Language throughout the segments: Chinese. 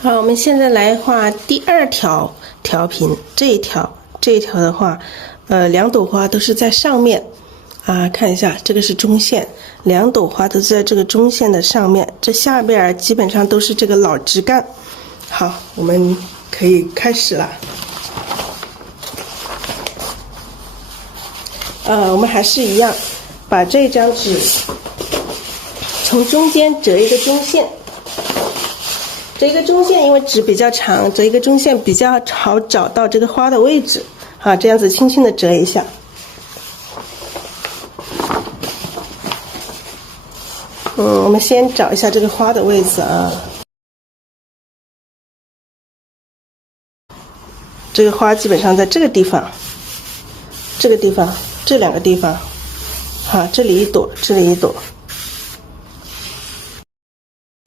好，我们现在来画第2条调频。这一条的话，2朵花都是在上面啊，看一下，这个是中线，2朵花都是在这个中线的上面，这下边基本上都是这个老枝干。好，我们可以开始了。我们还是一样，把这张纸从中间折一个中线。折一个中线，因为纸比较长，折一个中线比较好找到这个花的位置。好，这样子轻轻的折一下。我们先找一下这个花的位置啊。这个花基本上在这个地方，这个地方，这2个地方。好，这里1朵，这里1朵。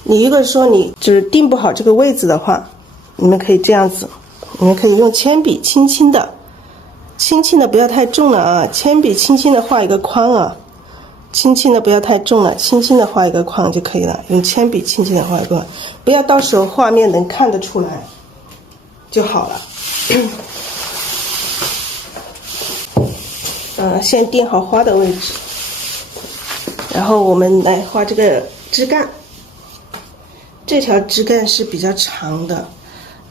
你如果说你只定不好这个位置的话，你们可以这样子，你们可以用铅笔轻轻的不要太重了啊，铅笔轻轻的画一个框啊，轻轻的不要太重了，轻轻的画一个框就可以了，用铅笔轻轻的画一个框，不要到时候画面能看得出来就好了。先定好花的位置，然后我们来画这个枝干。这条枝干是比较长的，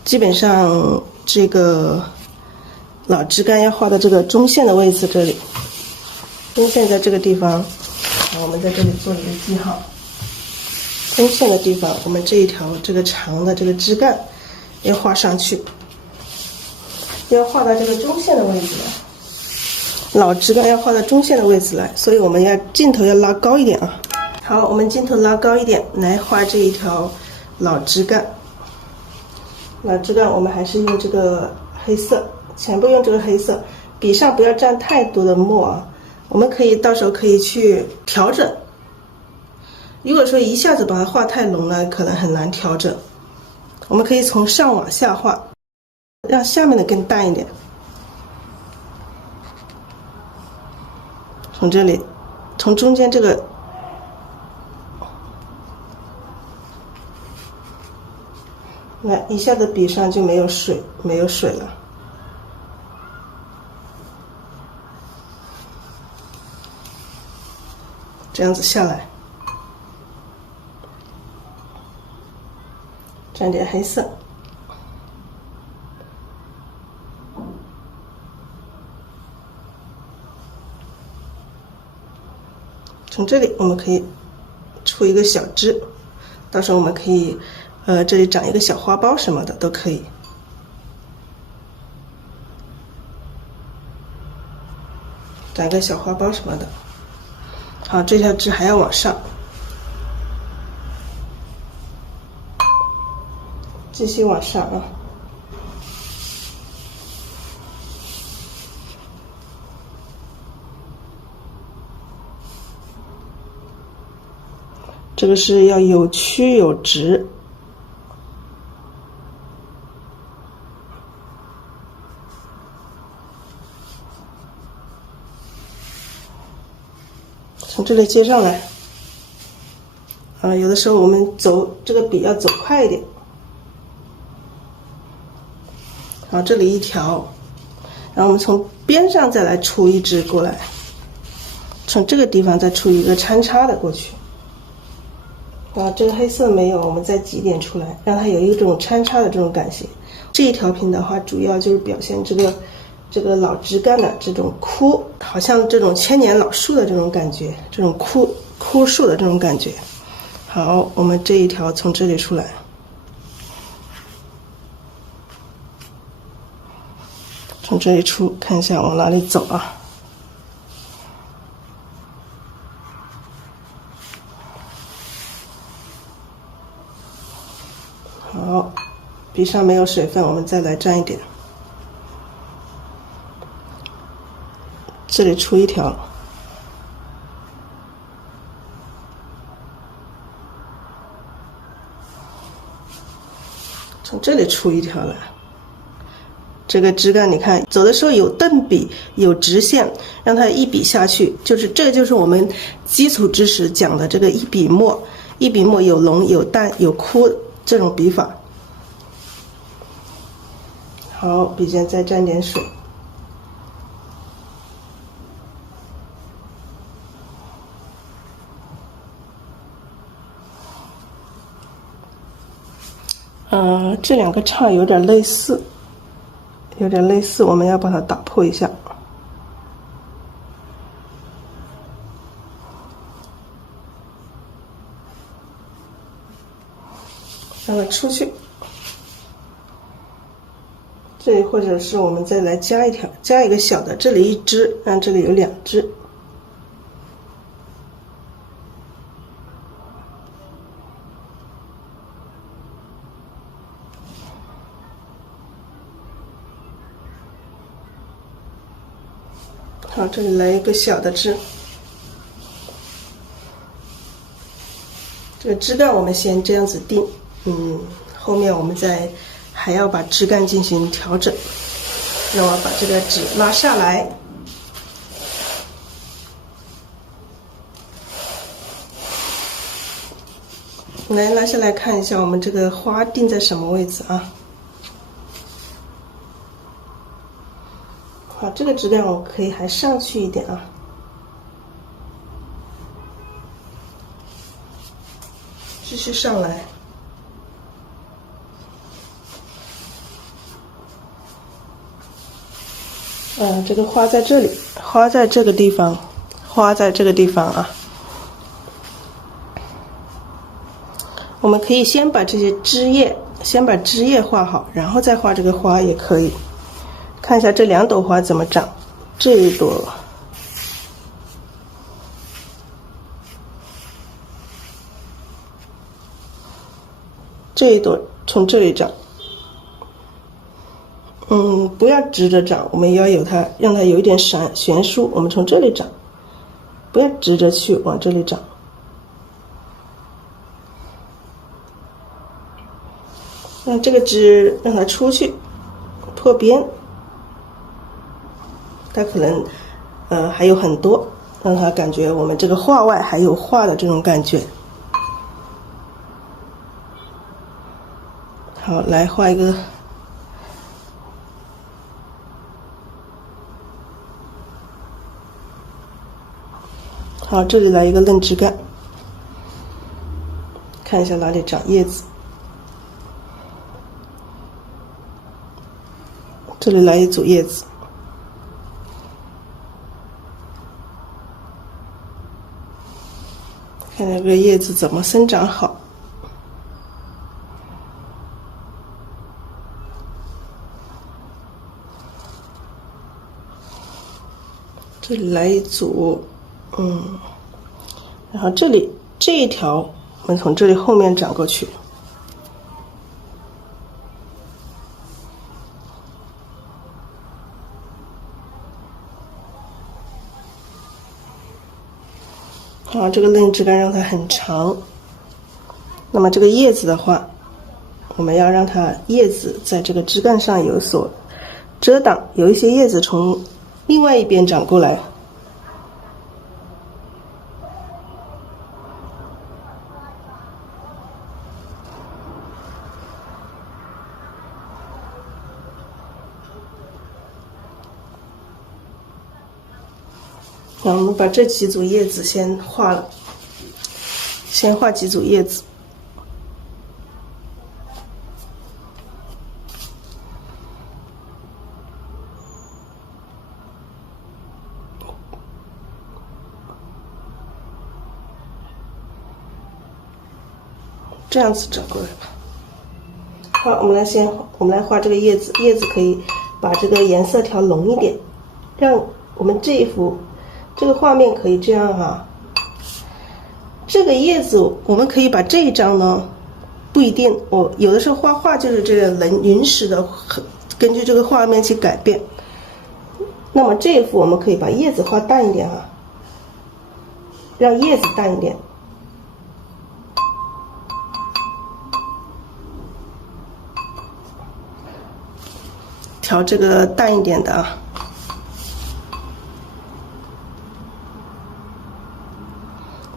基本上这个老枝干要画到这个中线的位置，这里中线在这个地方，我们在这里做一个记号。中线的地方，我们这一条这个长的这个枝干要画上去，要画到这个中线的位置来。老枝干要画到中线的位置来，所以我们要镜头要拉高一点啊。好，我们镜头拉高一点，来画这一条老枝干。老枝干我们还是用这个黑色，全部用这个黑色，笔上不要沾太多的墨啊。我们可以到时候可以去调整。如果说一下子把它画太浓了，可能很难调整。我们可以从上往下画，让下面的更淡一点。从这里，从中间这个。来，一下子笔上就没有水了。这样子下来，沾点黑色。从这里我们可以出一个小枝，到时候我们可以。这里长一个小花苞什么的都可以。长一个小花苞什么的。好，这条枝还要往上，继续往上啊。这个是要有曲有直。从这里接上来，有的时候我们走这个笔要走快一点。好，这里1条，然后我们从边上再来出一支过来，从这个地方再出一个穿插的过去。这个黑色没有，我们再挤点出来，让它有一种穿插的这种感觉。这一条屏的话，主要就是表现这个老枝干的这种枯，好像这种千年老树的这种感觉，这种枯树的这种感觉。好，我们这一条从这里出来，从这里出，看一下往哪里走啊？好，笔上没有水分，我们再来沾一点。这里出1条，从这里出1条来。这个枝干你看，走的时候有顿笔，有直线，让它一笔下去，这个就是我们基础知识讲的这个一笔墨有浓有淡有枯这种笔法。好，笔尖再沾点水。这两个叉有点类似，我们要把它打破一下。让它出去。这里或者是我们再来加一个小的，这里一只，让这里有2只。好，这里来一个小的枝。这个枝干我们先这样子定，后面我们还要把枝干进行调整。让我把这个纸拉下来，拉下来看一下我们这个花定在什么位置啊？好，这个枝干我可以还上去一点啊。继续上来。这个花在这里，花在这个地方啊。我们可以先把这些枝叶画好，然后再画这个花也可以。看一下这2朵花怎么长，这一朵。这一朵从这里长，不要直着长，我们要让它有一点悬殊。我们从这里长，不要直着去往这里长。让这个枝让它出去，破边，它可能还有很多，让它感觉我们这个画外还有画的这种感觉。好，来画一个。好，这里来一个嫩枝干，看一下哪里长叶子。这里来一组叶子，看这个叶子怎么生长好。这里来一组，然后这一条我们从这里后面长过去。好，这个嫩枝干让它很长。那么这个叶子的话，我们要让它叶子在这个枝干上有所遮挡，有一些叶子从另外一边长过来。那我们把这几组叶子先画了，先画几组叶子。这样子转过来吧。好，我们来画这个叶子，叶子可以把这个颜色调浓一点，让我们这个画面可以这样啊。这个叶子我们可以把这一张呢，不一定，我有的时候画画就是这个临时的，根据这个画面去改变。那么这一幅我们可以把叶子画淡一点啊，让叶子淡一点。调这个淡一点的啊。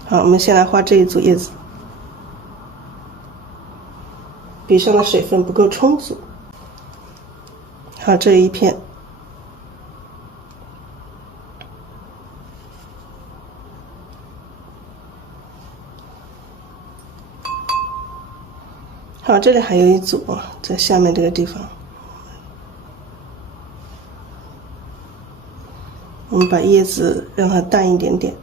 好，我们先来画这一组叶子。笔上的水分不够充足。好，这一片。好，这里还有一组，在下面这个地方，我们把叶子让它淡一点点。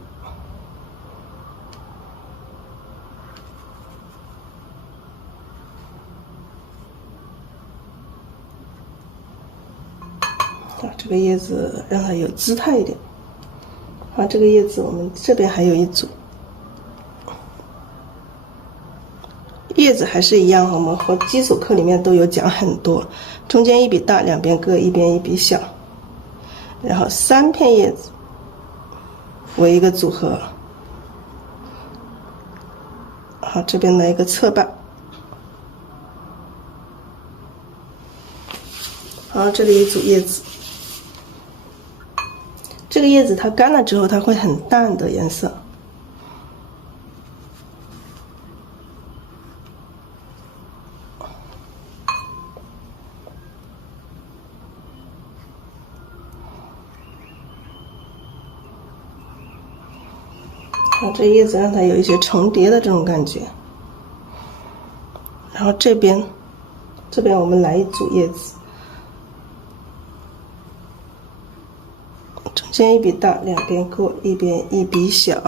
好，这个叶子让它有姿态一点。好，这个叶子我们这边还有一组。叶子还是一样，我们和基础课里面都有讲很多，中间一笔大，两边各一边一笔小，然后3片叶子为一个组合。好，这边来一个侧瓣。好，这里一组叶子，这个叶子它干了之后，它会很淡的颜色。好，这叶子让它有一些重叠的这种感觉。然后这边我们来一组叶子，中间一笔大，两边各一边一笔小。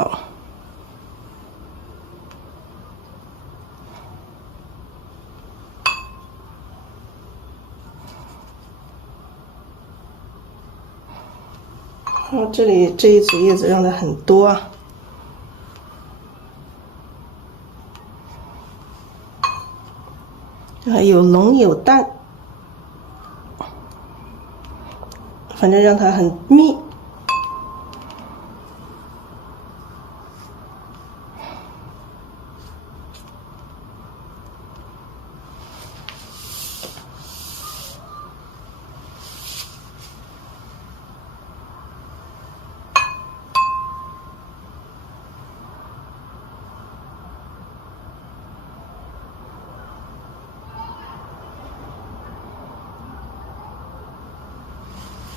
好，这里这一组叶子让它很多啊。有浓有淡，反正让它很密。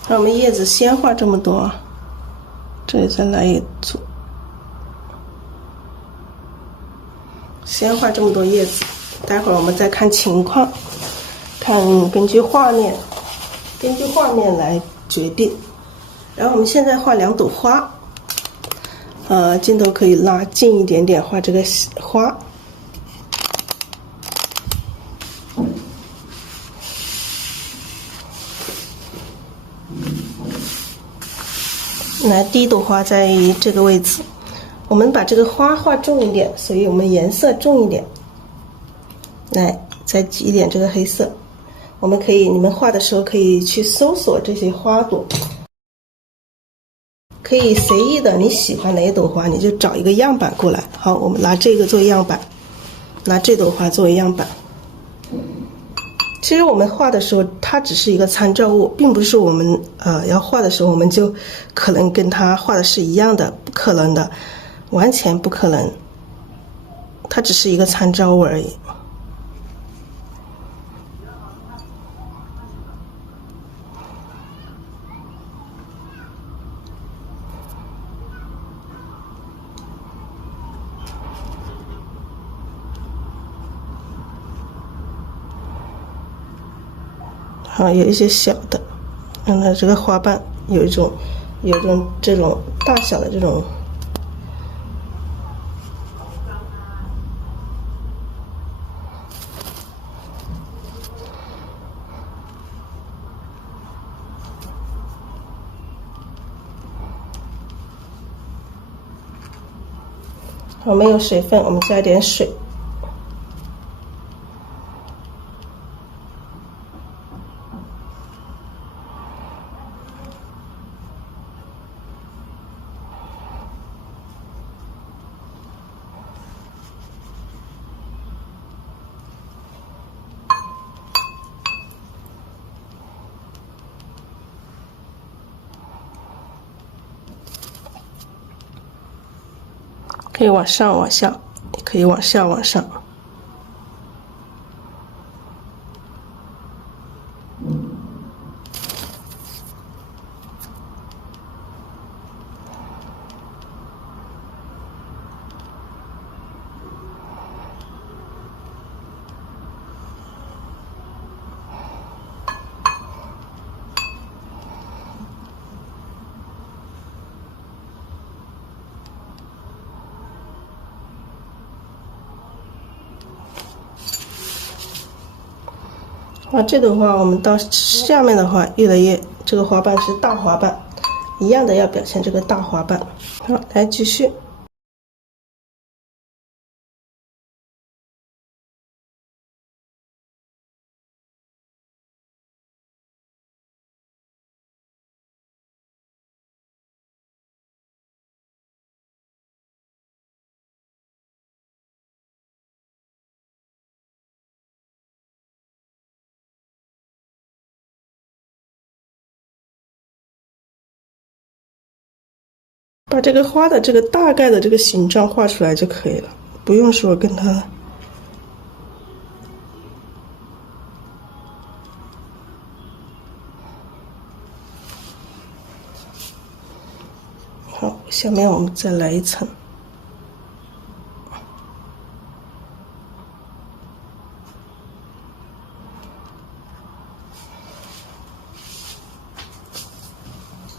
那我们叶子先画这么多，这里再来一组，先画这么多叶子，待会儿我们再看情况，根据画面来决定。然后我们现在画2朵花，镜头可以拉近一点点，画这个花。来，第一朵花在这个位置，我们把这个花画重一点，所以我们颜色重一点。来，再挤一点这个黑色。我们可以，你们画的时候可以去搜索这些花朵，可以随意的，你喜欢哪一朵花，你就找一个样板过来。好，我们拿这个做样板，拿这朵花作为样板。其实我们画的时候，它只是一个参照物，并不是我们要画的时候，我们就可能跟它画的是一样的，不可能的，完全不可能。它只是一个参照物而已。好，有一些小的，让它这个花瓣有一种这种大小的这种。好，没有水分，我们加点水。可以往上往下，也可以往下往上。啊，这个的话，我们到下面的话，越来越这个花瓣是大花瓣，一样的要表现这个大花瓣。好，来继续。把这个花的这个大概的这个形状画出来就可以了，不用说跟它。好，下面我们再来一层。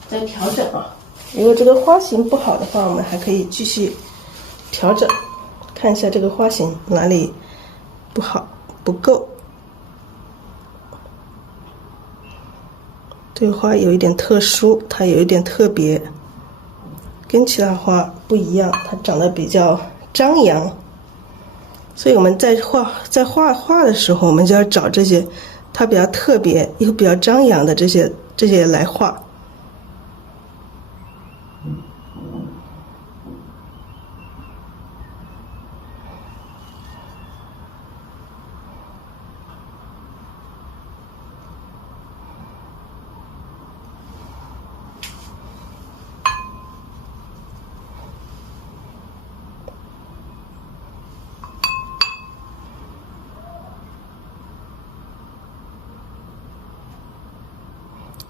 再调整啊，如果这个花型不好的话，我们还可以继续调整，看一下这个花型哪里不好不够。这个花有一点特殊，它有一点特别，跟其他花不一样，它长得比较张扬，所以我们在画画的时候，我们就要找这些它比较特别又比较张扬的这些来画。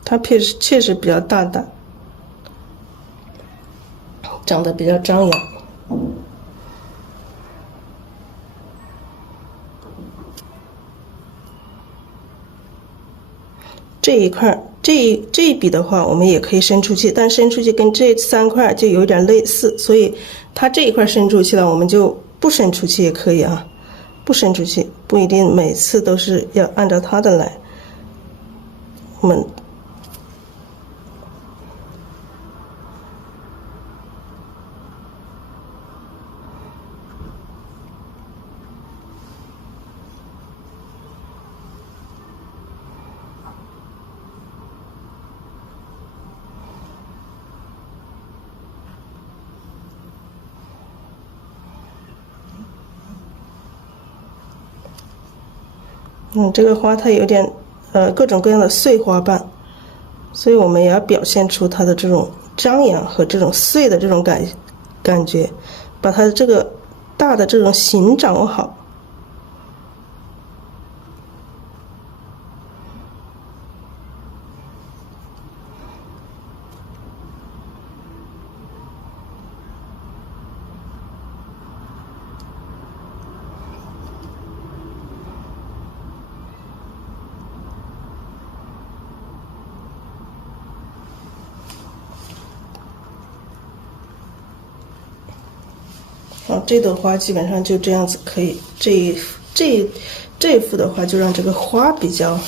它确实比较大胆，长得比较张扬。这一块这一笔的话，我们也可以伸出去，但伸出去跟这3块就有点类似，所以它这一块伸出去了，我们就不伸出去也可以啊，不伸出去，不一定每次都是要按照它的来。我们这个花它有点各种各样的碎花瓣，所以我们也要表现出它的这种张扬和这种碎的这种感觉，把它的这个大的这种形掌握好。好，这朵花基本上就这样子可以。这一幅的话，就让这个花比较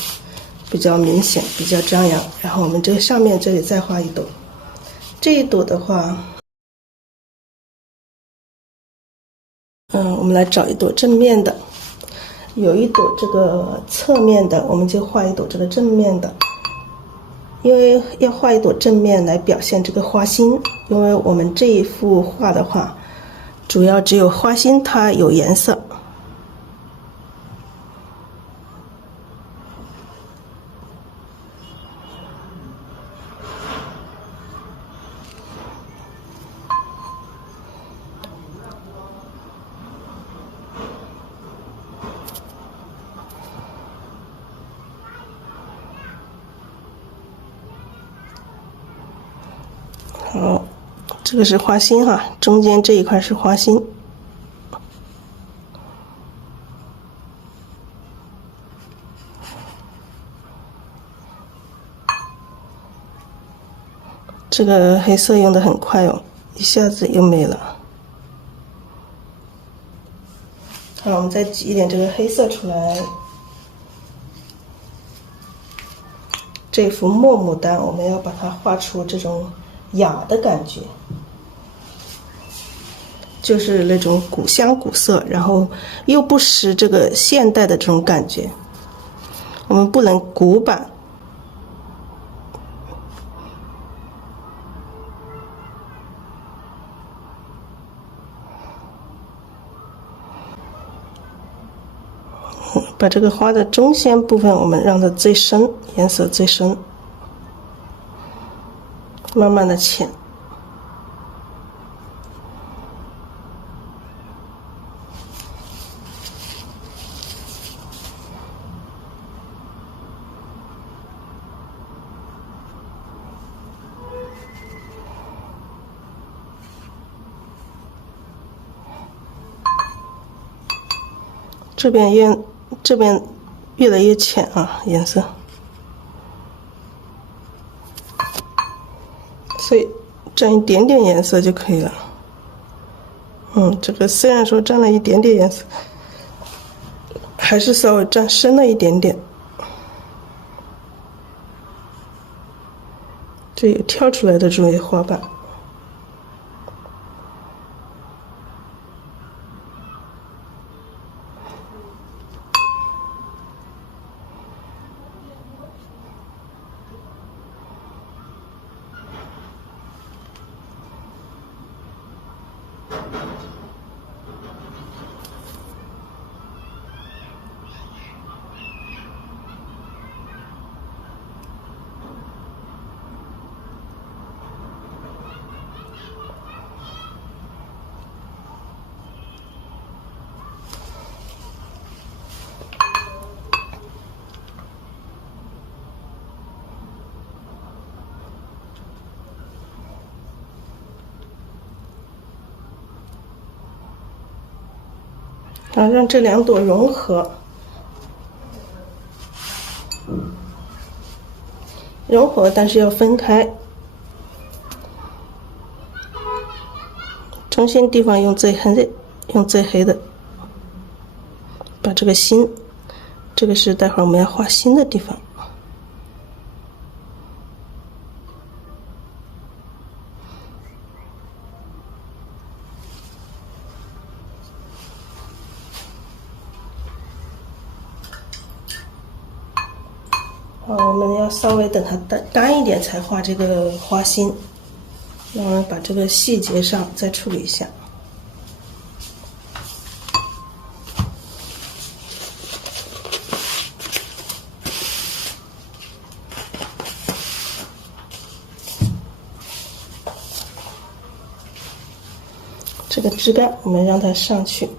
明显，比较张扬。然后我们这个上面这里再画一朵，这一朵的话，我们来找一朵正面的，有一朵这个侧面的，我们就画一朵这个正面的。因为要画一朵正面来表现这个花心，因为我们这一幅画的话，主要只有花心它有颜色。好，这个是花心哈，中间这一块是花心。这个黑色用的很快哦，一下子又没了。好，我们再挤一点这个黑色出来。这幅墨牡丹，我们要把它画出这种雅的感觉，就是那种古香古色，然后又不失这个现代的这种感觉。我们不能古板。把这个花的中线部分，我们让它最深，颜色最深，慢慢的浅。这边越来越浅啊，颜色。所以沾一点点颜色就可以了。这个虽然说沾了一点点颜色，还是稍微沾深了一点点。这有跳出来的这类花瓣。让这两朵融合，但是要分开。中心地方用最黑的，把这个心，这个是待会儿我们要画心的地方。我们要稍微等它干一点才画这个花心，那我们把这个细节上再处理一下。这个枝干我们让它上去。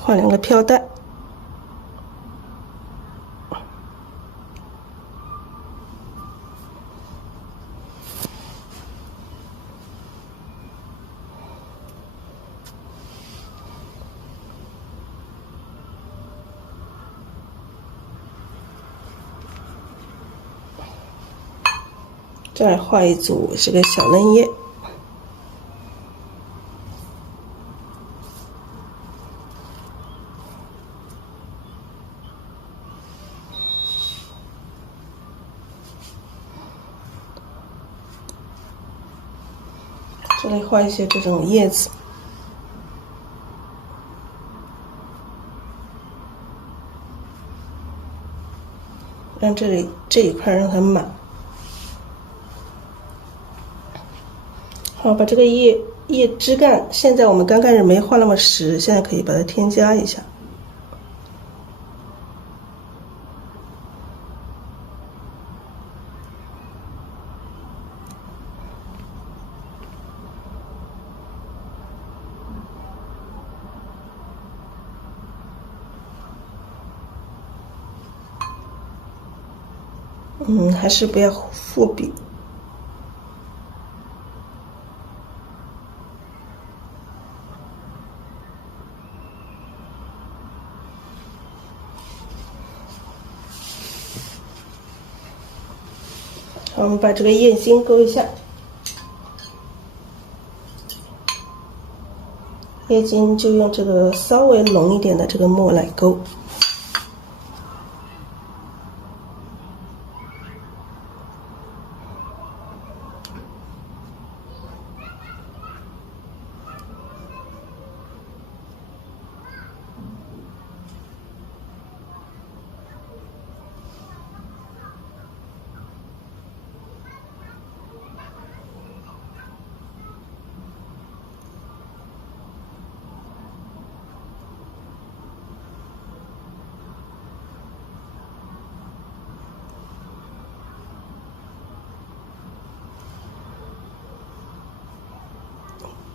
画两个飘带，再画一组这个小嫩叶。这里画一些这种叶子，让这一块让它满。好，把这个叶枝干，现在我们刚开始没画那么实，现在可以把它添加一下。还是不要复笔。好，我们把这个叶心勾一下。叶筋就用这个稍微浓一点的这个墨来勾。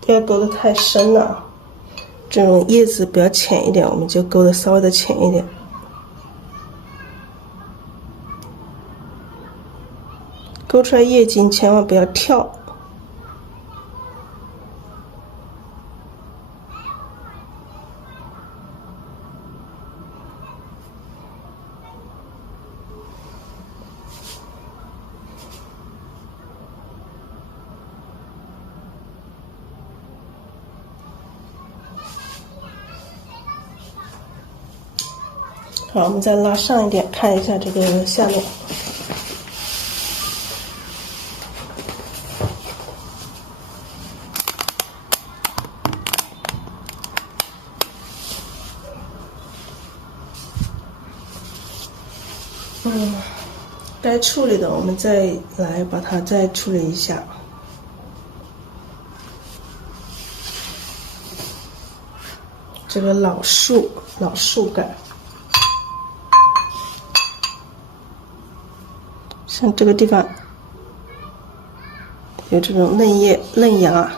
不要勾得太深了，这种叶子比较浅一点，我们就勾得稍微的浅一点。勾出来叶筋千万不要跳。好，我们再拉上一点，看一下这个下面。该处理的我们再来把它再处理一下。这个老树干。像这个地方有这种嫩芽，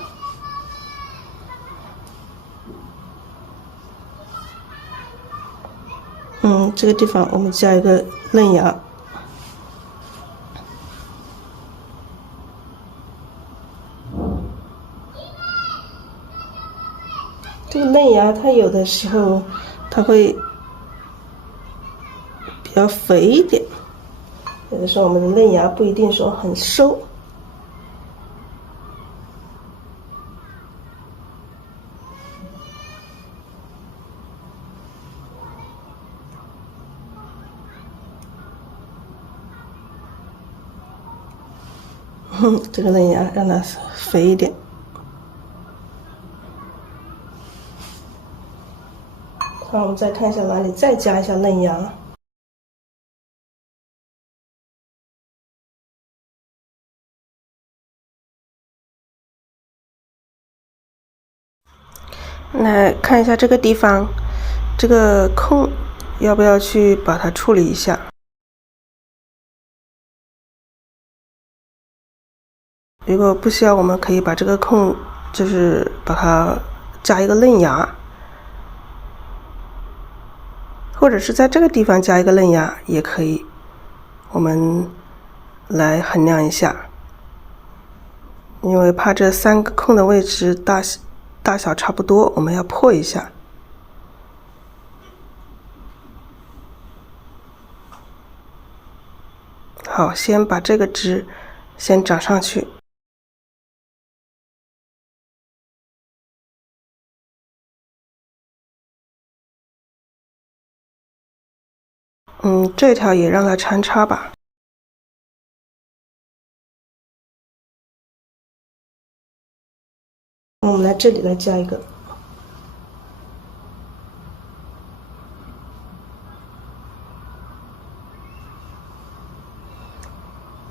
这个地方我们加一个嫩芽，这个嫩芽它有的时候它会比较肥一点。有的时候我们的嫩芽不一定说很收，这个嫩芽让它肥一点。好，我们再看一下哪里再加一下嫩芽。来看一下这个地方，这个空要不要去把它处理一下？如果不需要，我们可以把这个空就是把它加一个嫩芽，或者是在这个地方加一个嫩芽也可以。我们来衡量一下，因为怕这3个空的位置大小差不多，我们要破一下。好，先把这个枝先长上去。这条也让它穿插吧。我们来这里来加一个。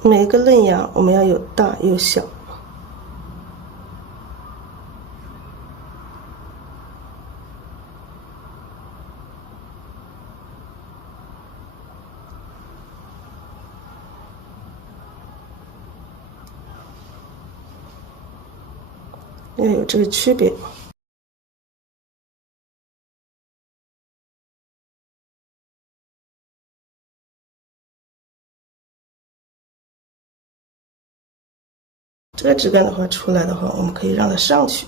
每一个嫩芽我们要有大有小。要有这个区别。这个枝干的话出来的话，我们可以让它上去，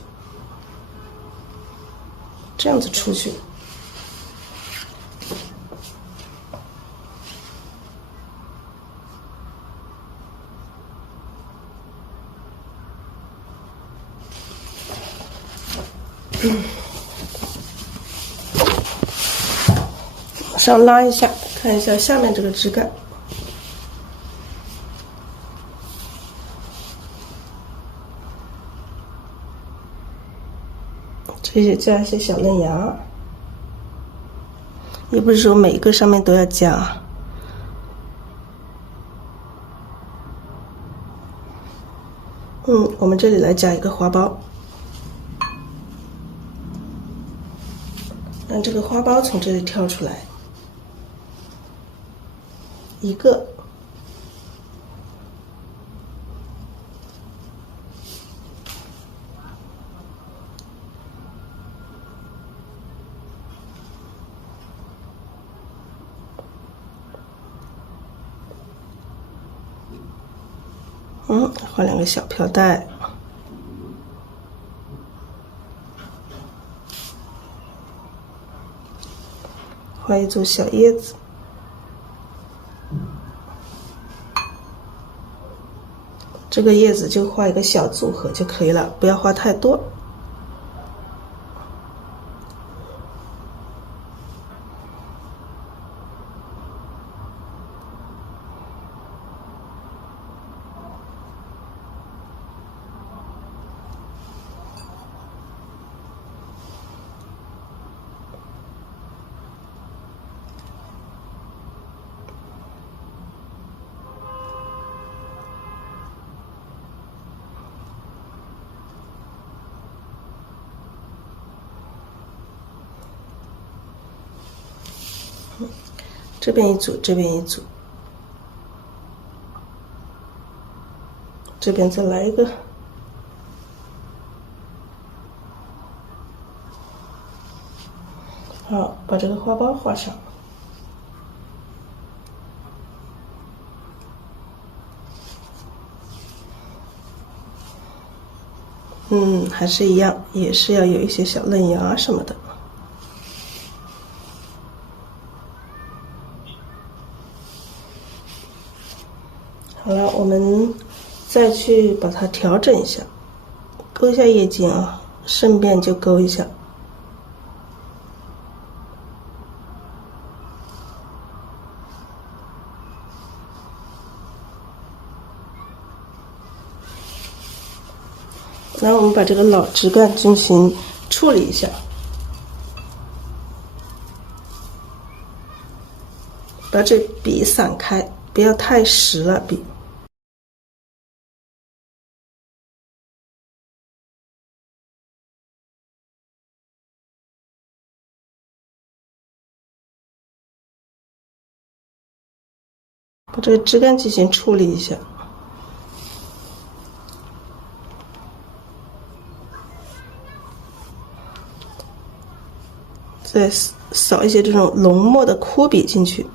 这样子出去。往上拉一下，看一下下面这个枝干。这些加一些小嫩芽，也不是说每一个上面都要加。我们这里来加一个花苞，让这个花苞从这里跳出来，一个。画两个小飘带，画一组小叶子，这个叶子就画一个小组合就可以了，不要画太多。这边一组，这边一组，这边再来一个。好，把这个花苞画上。还是一样，也是要有一些小嫩芽什么的。好了，我们再去把它调整一下，勾一下叶茎啊，顺便就勾一下。然后我们把这个老枝干进行处理一下，把这笔散开，不要太实了笔。把这个枝干进行处理一下。再扫一些这种浓墨的枯笔进去。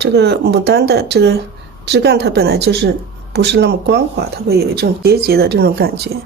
这个牡丹的这个枝干，它本来就是不是那么光滑，它会有一种结节的这种感觉。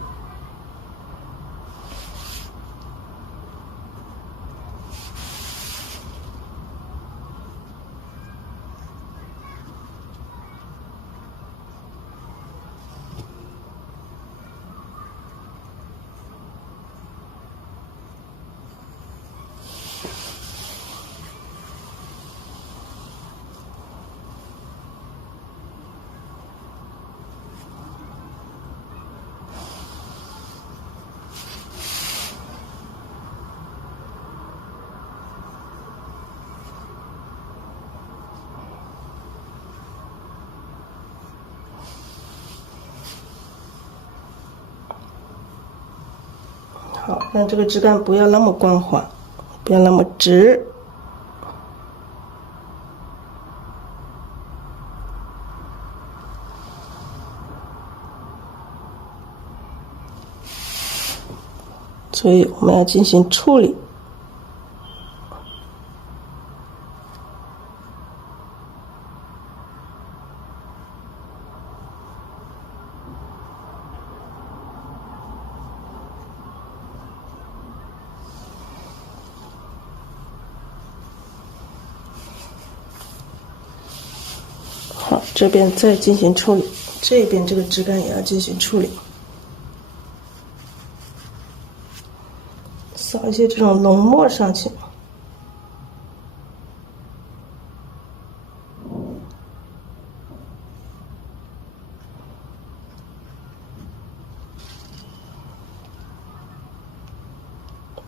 好，让这个枝干不要那么光滑，不要那么直。所以我们要进行处理。这边再进行处理，这边这个枝干也要进行处理，扫一些这种浓墨上去。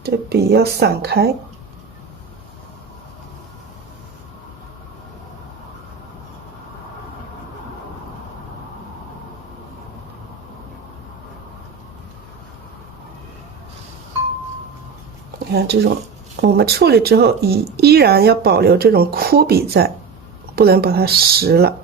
这笔要散开。你看这种，我们处理之后依然要保留这种枯笔在，不能把它实了。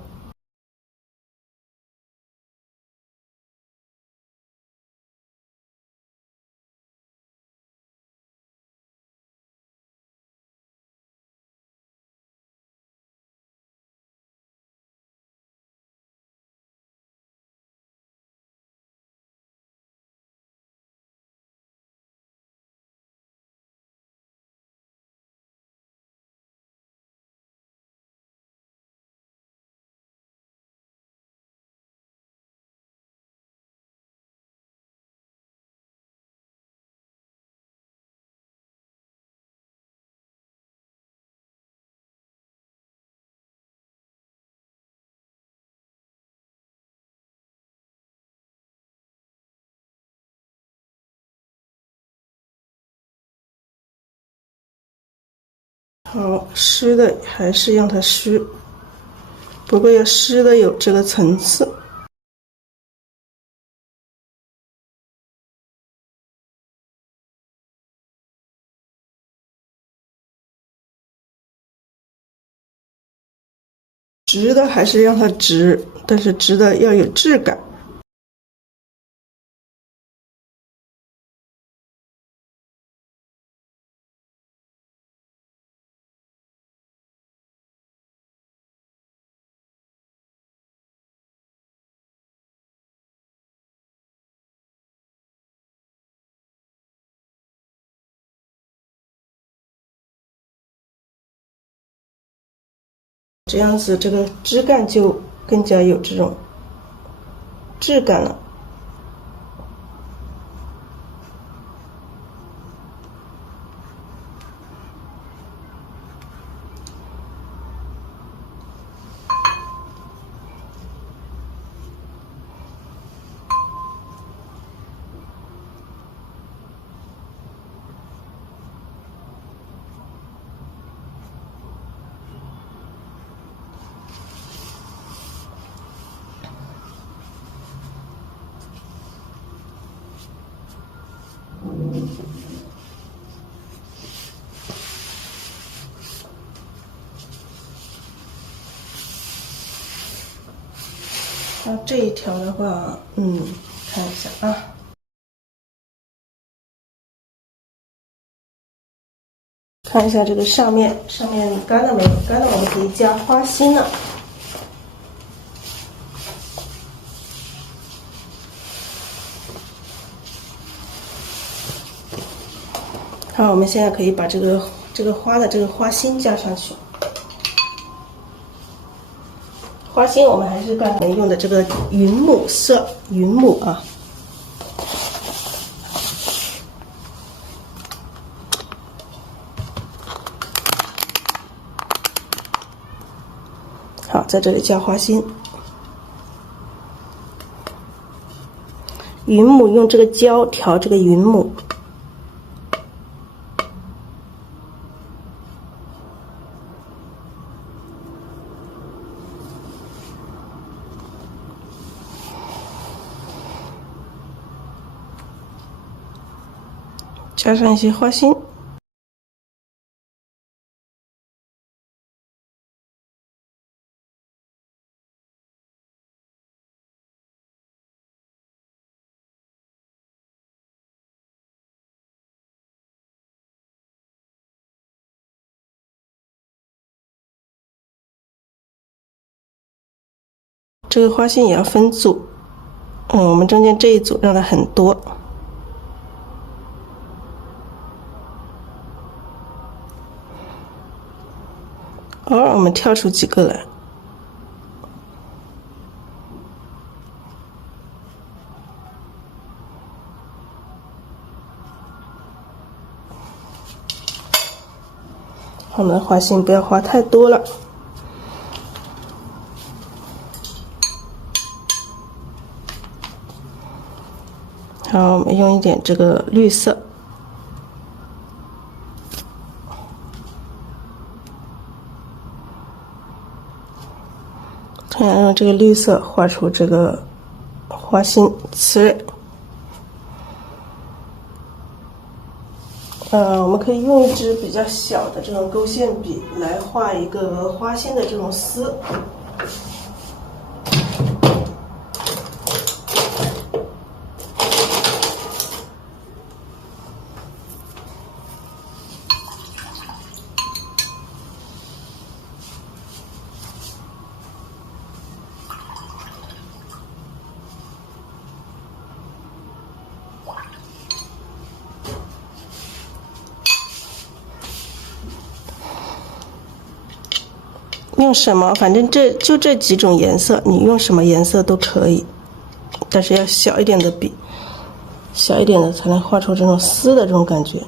好，湿的还是让它湿，不过要湿的有这个层次。直的还是让它直，但是直的要有质感。这样子，这个枝干就更加有这种质感了。那这一条的话，看一下啊，看一下这个上面干了没有？干了，我们可以加花心了。好，我们现在可以把这个花的这个花心加上去。花心我们还是刚才用的这个云母色，云母啊。好，在这里加花心。云母用这个胶调这个云母。加上一些花心，这个花心也要分组，我们中间这一组让它很多。偶尔我们跳出几个来，我们的花心不要花太多了。然后我们用一点这个绿色，同样用这个绿色画出这个花心刺蕊。我们可以用一支比较小的这种勾线笔来画一个花心的这种丝。用什么？反正这几种颜色，你用什么颜色都可以，但是要小一点的笔，小一点的才能画出这种丝的这种感觉。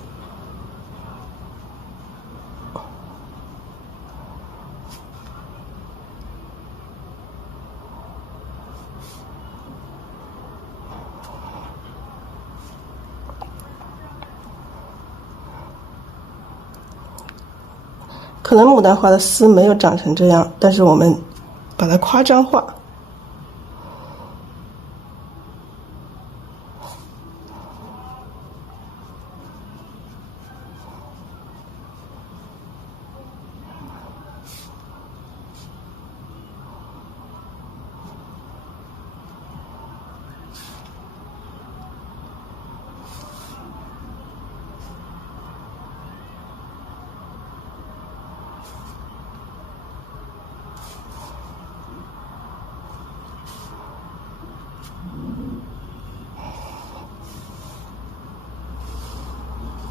可能牡丹花的丝没有长成这样，但是我们把它夸张化。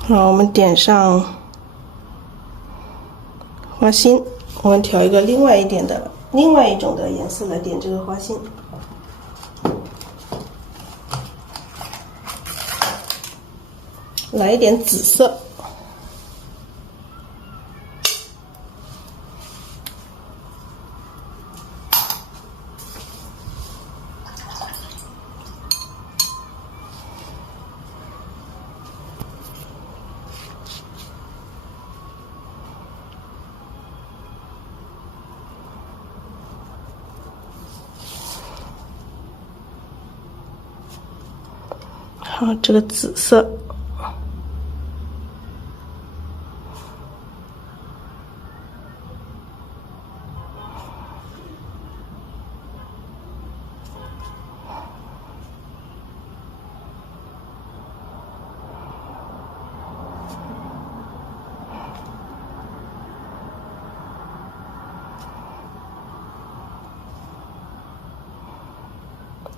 好，我们点上花心，我们调一个另外一种的颜色来点这个花心。来一点紫色。好，这个紫色，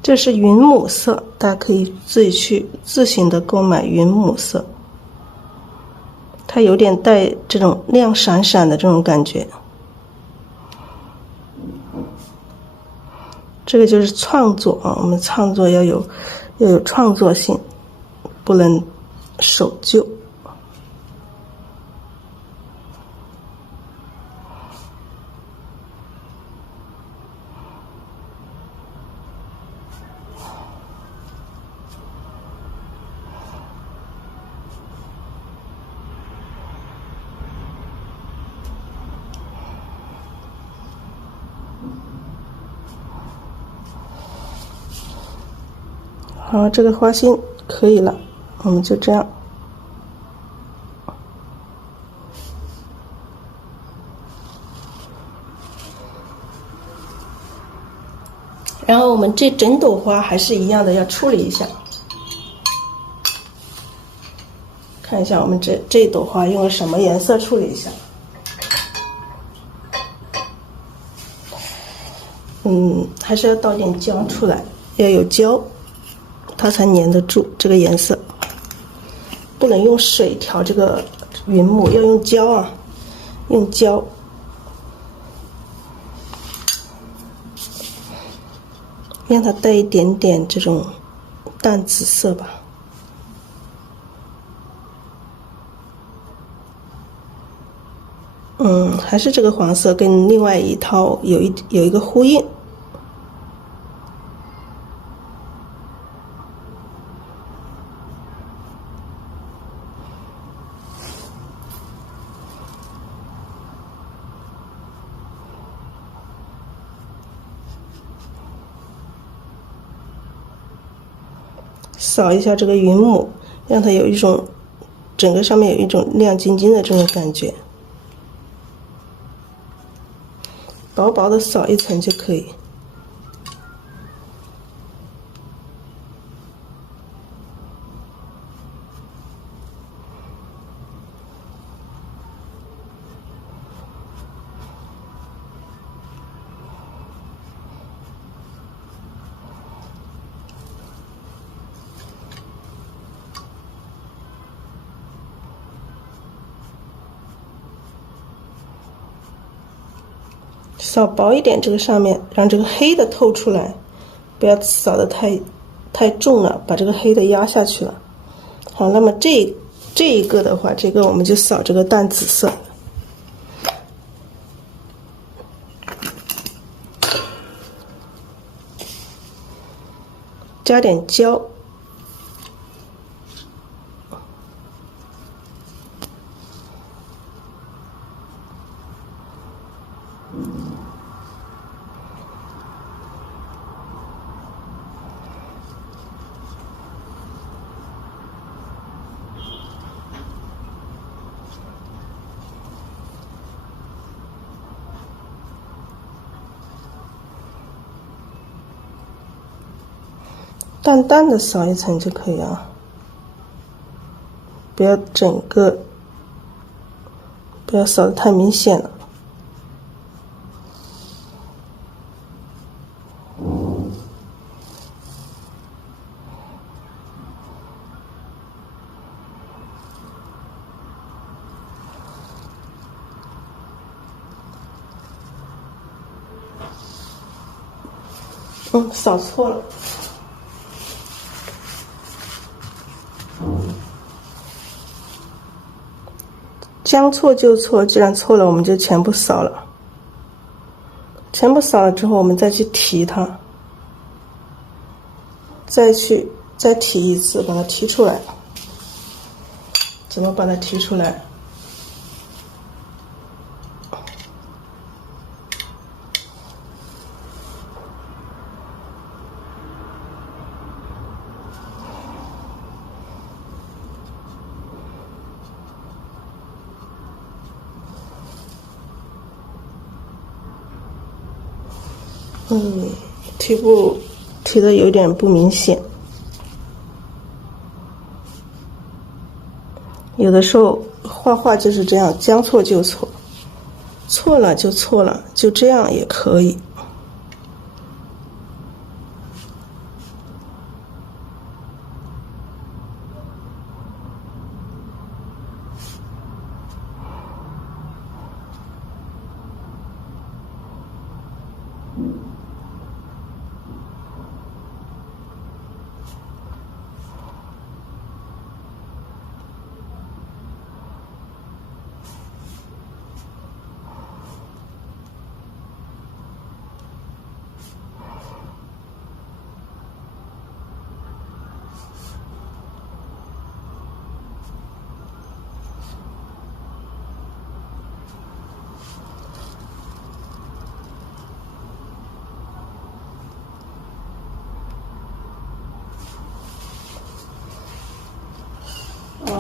这是云母色，大家可以自己去自行的购买云母色，它有点带这种亮闪闪的这种感觉。这个就是创作啊，我们创作要有创作性，不能守旧。好，这个花心可以了，我们就这样。然后我们这整朵花还是一样的，要处理一下。看一下我们这朵花用了什么颜色处理一下。还是要倒点胶出来，要有胶，它才粘得住这个颜色。不能用水调这个云母，要用胶啊，用胶。让它带一点点这种淡紫色吧。还是这个黄色跟另外一套有一个呼应。扫一下这个云母，让它有一种整个上面有一种亮晶晶的这种感觉，薄薄的扫一层就可以。扫薄一点，这个上面让这个黑的透出来，不要扫得太重了，把这个黑的压下去了。好，那么这一个的话，这个我们就扫这个淡紫色，加点胶。淡淡的扫一层就可以了，不要不要扫得太明显了。扫错了。将错就错，既然错了，我们就全部扫了。全部扫了之后，我们再去提它，再提一次，把它提出来。怎么把它提出来？提的有点不明显，有的时候画画就是这样，将错就错，错了就错了，就这样也可以。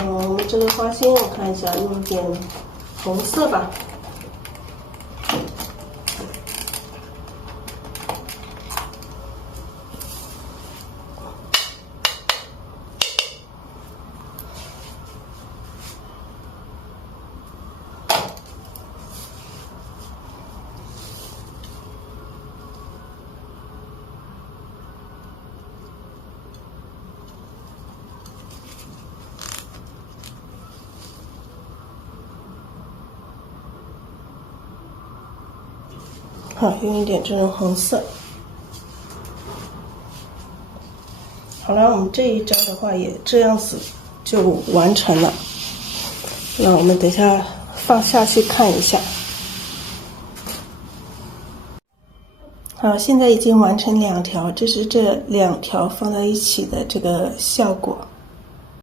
我们这个花心，我看一下，用点红色吧。好，用一点这种红色。好了，我们这一张的话也这样子就完成了。那我们等一下放下去看一下。好，现在已经完成2条，这是这2条放在一起的这个效果。